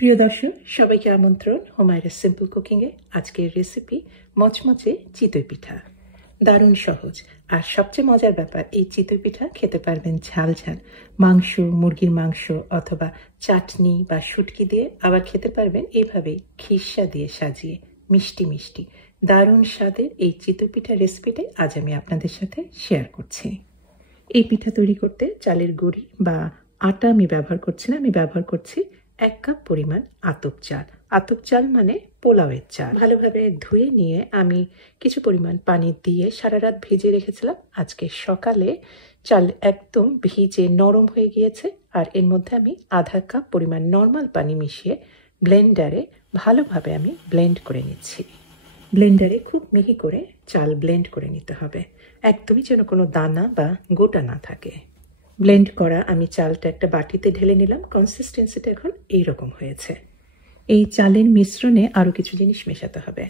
প্রিয় দর্শক সবাইকে আমন্ত্রণ হোমাইরা সিম্পল কুকিং এ। আজকের রেসিপি মচমচে চিতই পিঠা। দারুণ সহজ আর সবচেয়ে মজার ব্যাপার, এই চিতই পিঠা খেতে পারবেন ঝাল ঝাল মাংস, মুরগির মাংস অথবা চাটনি বা শুটকি দিয়ে, আবার খেতে পারবেন এইভাবেই খিরসা দিয়ে সাজিয়ে মিষ্টি মিষ্টি দারুণ স্বাদের এই চিতই পিঠা রেসিপিটাই আজ আমি আপনাদের সাথে শেয়ার করছি। এই পিঠা তৈরি করতে চালের গুঁড়ি বা আটা আমি ব্যবহার করছি না, আমি ব্যবহার করছি 1 কাপ পরিমাণ আতপ চাল। আতপ চাল মানে পোলাওয়ের চাল। ভালোভাবে ধুয়ে নিয়ে আমি কিছু পরিমাণ পানি দিয়ে সারা রাত ভিজিয়ে রেখেছিলাম। আজকে সকালে চাল একদম ভিজে নরম হয়ে গিয়েছে, আর এর মধ্যে আমি আধা কাপ পরিমাণ নর্মাল পানি মিশিয়ে ব্লেন্ডারে ভালোভাবে আমি ব্লেন্ড করে নিচ্ছি। ব্লেন্ডারে খুব মিহি করে চাল ব্লেন্ড করে নিতে হবে, একদমই যেন কোনো দানা বা গোটা না থাকে। ব্লেন্ড করা আমি চালটা একটা বাটিতে ঢেলে নিলাম। কনসিস্টেন্সিটা এখন এইরকম হয়েছে। এই চালের মিশ্রণে আরও কিছু জিনিস মেশাতে হবে,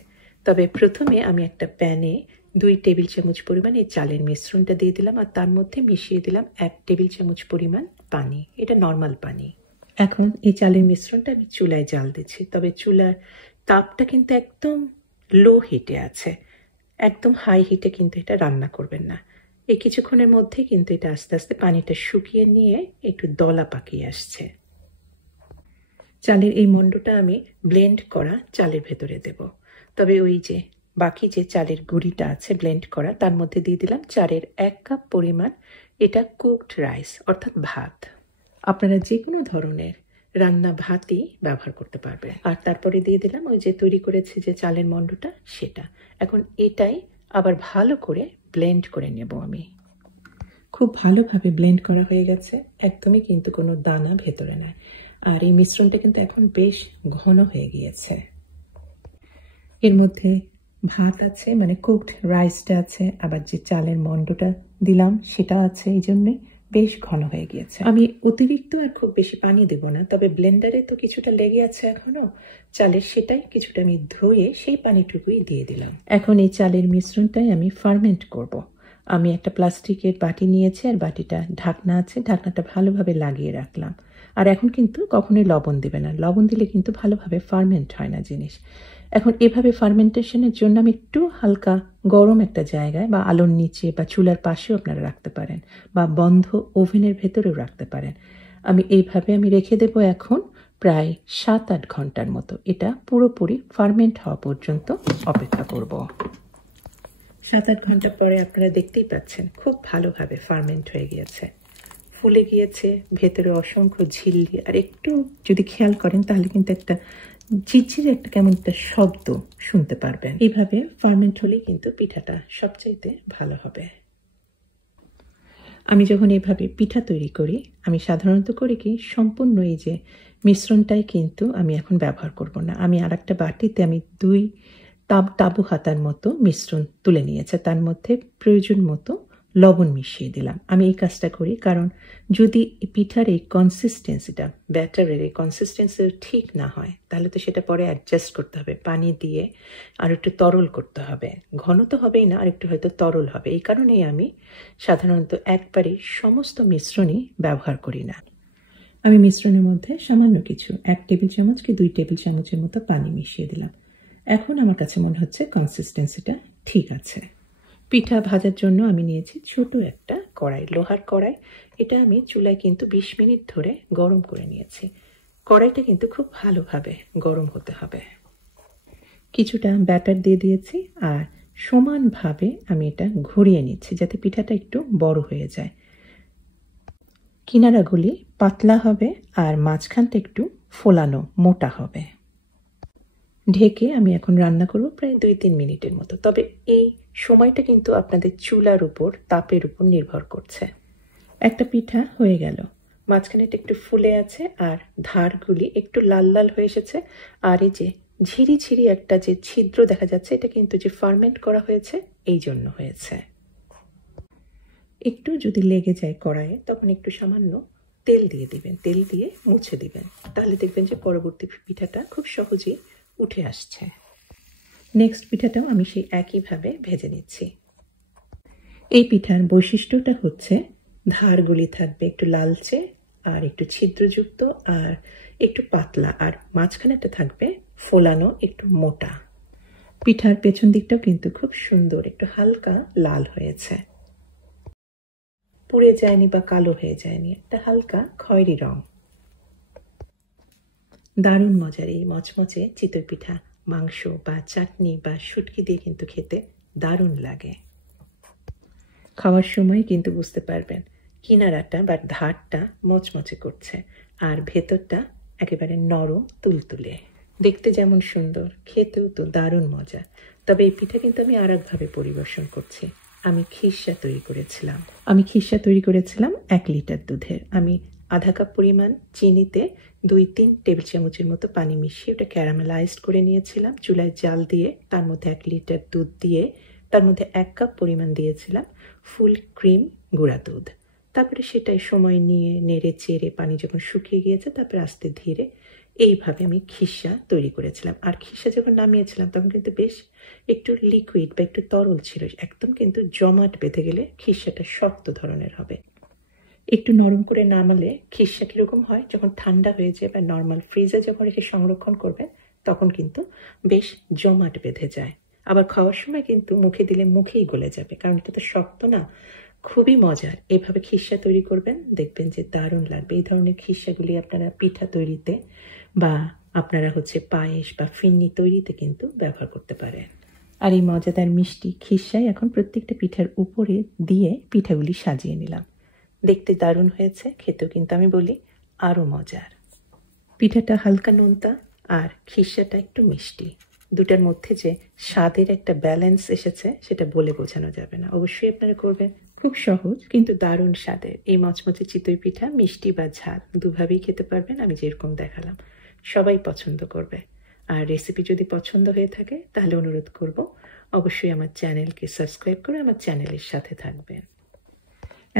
তবে প্রথমে আমি একটা প্যানে 2 টেবিল চামচ পরিমাণ এই চালের মিশ্রণটা দিয়ে দিলাম, আর তার মধ্যে মিশিয়ে দিলাম 1 টেবিল চামচ পরিমাণ পানি। এটা নর্মাল পানি। এখন এই চালের মিশ্রণটা আমি চুলায় জাল দিচ্ছি, তবে চুলার তাপটা কিন্তু একদম লো হিটে আছে, একদম হাই হিটে কিন্তু এটা রান্না করবেন না। এই কিছুক্ষণের মধ্যে কিন্তু এটা আস্তে আস্তে পানিটা শুকিয়ে নিয়ে একটু দলা পাকিয়ে আসছে। চালের এই মণ্ডটা আমি ব্লেন্ড করা চালের ভেতরে দেব, তবে ওই যে বাকি যে চালের গুঁড়িটা আছে ব্লেন্ড করা, তার মধ্যে দিয়ে দিলাম চালের 1 কাপ পরিমাণ এটা কুকড রাইস অর্থাৎ ভাত। আপনারা যে কোনো ধরনের রান্না ভাতই ব্যবহার করতে পারবেন। আর তারপরে দিয়ে দিলাম ওই যে তৈরি করেছে যে চালের মণ্ডটা, সেটা। এখন এটাই আবার ভালো করে ব্লেন্ড করে নেব আমি। খুব ভালোভাবে ব্লেন্ড করা হয়ে গেছে, একদমই কিন্তু কোনো দানা ভেতরে নেই। আর এই মিশ্রণটা কিন্তু এখন বেশ ঘন হয়ে গিয়েছে। এর মধ্যে ভাত আছে, মানে কুকড রাইসটা আছে, আবার যে চালের মণ্ডটা দিলাম সেটা আছে, এই জন্যই বেশ ঘন হয়ে গিয়েছে। আমি অতিরিক্ত আর খুব বেশি পানি দেব না, তবে ব্লেন্ডারে তো কিছুটা লেগে আছে এখনো চালের, সেটাই কিছুটা আমি ধুয়ে সেই পানিটুকুই দিয়ে দিলাম। এখন এই চালের মিশ্রণটাই আমি ফার্মেন্ট করব। আমি একটা প্লাস্টিকের বাটি নিয়েছি, আর বাটিটা ঢাকনা আছে, ঢাকনাটা ভালোভাবে লাগিয়ে রাখলাম। আর এখন কিন্তু কখনোই লবণ দেবে না, লবণ দিলে কিন্তু ভালোভাবে ফার্মেন্ট হয় না জিনিস। এখন এভাবে ফার্মেন্টেশনের জন্য আমি একটু হালকা গরম একটা জায়গায় বা আলোর নিচে বা চুলার পাশেও আপনারা রাখতে পারেন, বা বন্ধ ওভেনের ভেতরেও রাখতে পারেন। আমি এইভাবে রেখে দেব এখন প্রায় 7-8 ঘন্টার মতো। এটা পুরোপুরি ফার্মেন্ট হওয়া পর্যন্ত অপেক্ষা করব। 7-8 ঘন্টা পরে আপনারা দেখতেই পাচ্ছেন খুব ভালোভাবে ফার্মেন্ট হয়ে গিয়েছে, ফুলে গিয়েছে, ভেতরে অসংখ্য ঝিল্লি। আর একটু যদি খেয়াল করেন তাহলে কিন্তু একটা ঝিরঝিরে একটা কেমন একটা শব্দ শুনতে পারবেন। এইভাবে ফার্মেন্ট হলেই কিন্তু পিঠাটা সবচাইতে ভালো হবে। আমি যখন এইভাবে পিঠা তৈরি করি, আমি সাধারণত করি কি, সম্পূর্ণ এই যে মিশ্রণটাই কিন্তু আমি এখন ব্যবহার করব না। আমি আর একটা বাটিতে আমি 2 তাবু হাতার মতো মিশ্রণ তুলে নিয়েছে, তার মধ্যে প্রয়োজন মতো লবণ মিশিয়ে দিলাম। আমি এই কাজটা করি কারণ যদি পিঠার এই কনসিস্টেন্সিটা, ব্যাটারের এই কনসিস্টেন্সি ঠিক না হয়, তাহলে তো সেটা পরে অ্যাডজাস্ট করতে হবে, পানি দিয়ে আর একটু তরল করতে হবে। ঘন তো হবেই না, আর একটু হয়তো তরল হবে। এই কারণেই আমি সাধারণত একবারে সমস্ত মিশ্রণই ব্যবহার করি না। আমি মিশ্রণের মধ্যে সামান্য কিছু 1 টেবিল চামচ কি 2 টেবিল চামচের মতো পানি মিশিয়ে দিলাম। এখন আমার কাছে মনে হচ্ছে কনসিস্টেন্সিটা ঠিক আছে। পিঠা ভাজার জন্য আমি নিয়েছি ছোট একটা কড়াই, লোহার কড়াই। এটা আমি চুলায় কিন্তু 20 মিনিট ধরে গরম করে নিয়েছি। কড়াইটা কিন্তু খুব ভালোভাবে গরম হতে হবে। কিছুটা ব্যাটার দিয়ে দিয়েছি, আর সমানভাবে আমি এটা ঘুরিয়ে নিচ্ছি যাতে পিঠাটা একটু বড় হয়ে যায়। কিনারাগুলি পাতলা হবে আর মাঝখানটা একটু ফোলানো মোটা হবে। ঢেকে আমি এখন রান্না করব প্রায় 2-3 মিনিটের মতো। তবে এই সময়টা কিন্তু আপনাদের চুলার উপর, তাপের উপর নির্ভর করছে। একটা পিঠা হয়ে গেল, মাঝখানেটা একটু ফুলে আছে আর ধারগুলি একটু লাল লাল হয়ে এসেছে, আর এই যে ঝিরিঝিরি একটা যে ছিদ্র দেখা যাচ্ছে, এটা কিন্তু যে ফার্মেন্ট করা হয়েছে এই জন্য হয়েছে। একটু যদি লেগে যায় কড়াইয়ে, তখন একটু সামান্য তেল দিয়ে দিবেন, তেল দিয়ে মুছে দিবেন, তাহলে দেখবেন যে পরবর্তী পিঠাটা খুব সহজেই উঠে আসছে। নেক্সট পিঠাটাও আমি সেই একইভাবে ভেজে নিচ্ছি। এই পিঠার বৈশিষ্ট্যটা হচ্ছে ধারগুলি থাকবে একটু লালচে আর একটু ছিদ্রযুক্ত, আর একটু পাতলা, আর মাঝখানেটা থাকবে ফোলানো, একটু মোটা। পিঠার পেছন দিকটাও কিন্তু খুব সুন্দর, একটু হালকা লাল হয়েছে, পুড়ে যায়নি বা কালো হয়ে যায়নি, একটা হালকা খয়েরি রং। দারুণ মজার এই মচমচে চিতই পিঠা মাংস বা চাটনি বা শুটকি দিয়ে কিন্তু খেতে দারুণ লাগে। খাওয়ার সময় কিন্তু বুঝতে পারবেন কিনারাটা বা ধারটা মচমচে করছে, আর ভেতরটা একেবারে নরম তুলতুলে। দেখতে যেমন সুন্দর, খেতেও তো দারুণ মজা। তবে এই পিঠা কিন্তু আমি আর একভাবে পরিবেশন করছি। আমি খিরসা তৈরি করেছিলাম 1 লিটার দুধের। আমি আধা কাপ পরিমাণ চিনিতে 2-3 টেবিল চামচের মতো পানি মিশিয়ে ওটা ক্যারামেলাইজড করে নিয়েছিলাম। চুলায় জাল দিয়ে তার মধ্যে 1 লিটার দুধ দিয়ে তার মধ্যে 1 কাপ পরিমাণ দিয়েছিলাম ফুল ক্রিম গুঁড়া দুধ। তারপরে সেটাই সময় নিয়ে নেড়ে চেড়ে পানি যখন শুকিয়ে গিয়েছে, তারপরে আস্তে ধীরে এইভাবে আমি খিরসা তৈরি করেছিলাম। আর খিরসা যখন নামিয়েছিলাম তখন কিন্তু বেশ একটু লিকুইড বা একটু তরল ছিল, একদম কিন্তু জমাট বেঁধে গেলে খিরসাটা শক্ত ধরনের হবে। একটু নরম করে নামালে খিরসা কীরকম হয়, যখন ঠান্ডা হয়ে যায় বা নর্মাল ফ্রিজে যখন রেখে সংরক্ষণ করবেন তখন কিন্তু বেশ জমাট বেঁধে যায়। আবার খাওয়ার সময় কিন্তু মুখে দিলে মুখেই গলে যাবে, কারণ এটা তো শক্ত না। খুবই মজার। এভাবে খিরসা তৈরি করবেন, দেখবেন যে দারুণ লাগবে। এই ধরনের খিরসাগুলি আপনারা পিঠা তৈরিতে বা আপনারা পায়েস বা ফিন্নি তৈরিতে কিন্তু ব্যবহার করতে পারেন। আর এই মজাদার মিষ্টি খিরসাই এখন প্রত্যেকটা পিঠার উপরে দিয়ে পিঠাগুলি সাজিয়ে নিলাম। দেখতে দারুণ হয়েছে, খেতেও কিন্তু আমি বলি আরও মজার। পিঠাটা হালকা নোনতা আর খিরসাটা একটু মিষ্টি, দুটার মধ্যে যে স্বাদের একটা ব্যালেন্স এসেছে সেটা বলে বোঝানো যাবে না। অবশ্যই আপনারা করবেন, খুব সহজ কিন্তু দারুণ স্বাদের। এই মচমচে চিতই পিঠা মিষ্টি বা ঝাল দুভাবেই খেতে পারবেন। আমি যেরকম দেখালাম সবাই পছন্দ করবে। আর রেসিপি যদি পছন্দ হয়ে থাকে তাহলে অনুরোধ করব অবশ্যই আমার চ্যানেলকে সাবস্ক্রাইব করে আমার চ্যানেলের সাথে থাকবেন।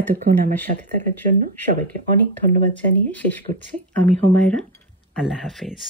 এতক্ষণ আমার সাথে থাকার জন্য সবাইকে অনেক ধন্যবাদ জানিয়ে শেষ করছি। আমি হোমায়রা। আল্লাহ হাফেজ।